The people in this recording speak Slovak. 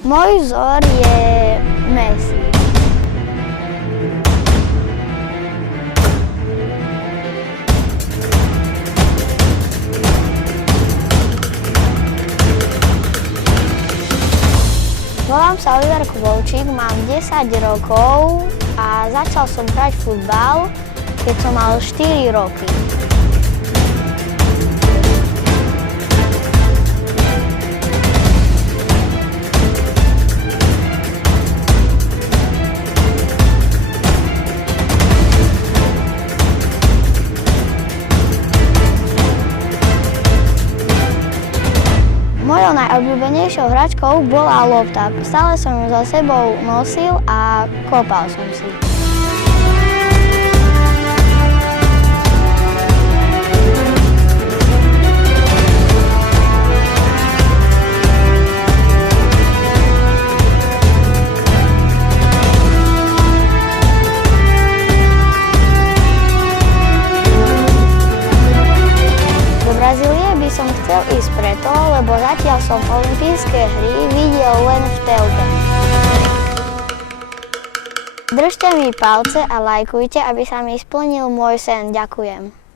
Môj vzor je Messi. Volám sa Oliver Kubovčík, mám 10 rokov a začal som hrať futbal, keď som mal 4 roky. Mojou najobľúbenejšou hračkou bola lopta. Stále som ju za sebou nosil a kopal som si. Do Brazílie by som chcel ísť preto, lebo zatiaľ som olympijské hry videl len v telke. Držte mi palce a lajkujte, aby sa mi splnil môj sen. Ďakujem.